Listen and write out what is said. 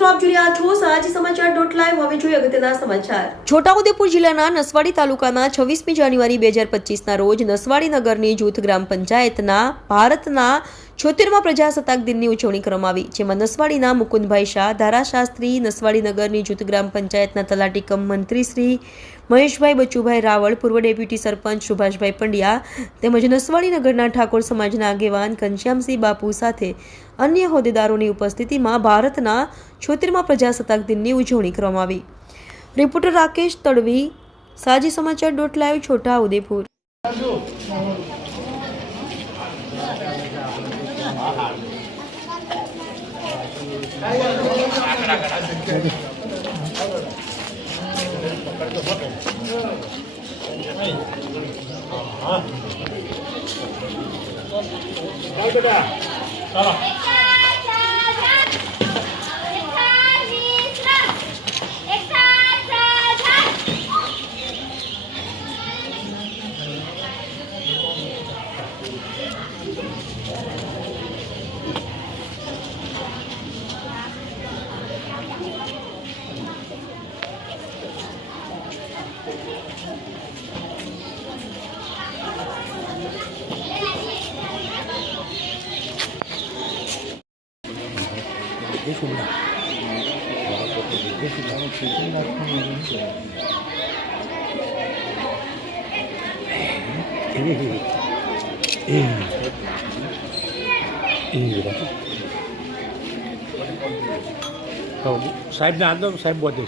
મિત્રો, આપ જોઈ રહ્યા છો સાચી સમાચાર.live। હવે જોઈએ અગત્યના સમાચાર। છોટાઉદેપુર જિલ્લાના નસવાડી તાલુકાના 26મી જાન્યુઆરી 2025ના રોજ નસવાડી નગરની જૂથ ગ્રામ પંચાયતના ભારતના 76મા પ્રજાસત્તાક દિનની ઉજવણી કરવામાં આવી, જેમાં નસવાડીના મુકુંદભાઈ શાહ, ધારાશાસ્ત્રી, નસવાડી નગરની જૂથ ગ્રામ પંચાયતના તલાટી કમ મંત્રી શ્રી મહેશભાઈ બચુભાઈ રાવળ, પૂર્વ ડેપ્યુટી સરપંચ સુભાષભાઈ પંડ્યા તેમજ નસવાડી નગરના ઠાકોર સમાજના આગેવાન ઘનશ્યામસિંહ બાપુ સાથે અન્ય હોદ્દેદારોની ઉપસ્થિતિમાં ભારતના 76મા પ્રજાસત્તાક દિનની ઉજવણી કરવામાં આવી। રિપોર્ટર રાકેશ તડવી, સાજી સમાચાર.live, છોટાઉદેપુર। साहेब ने आदो साहेब बोलते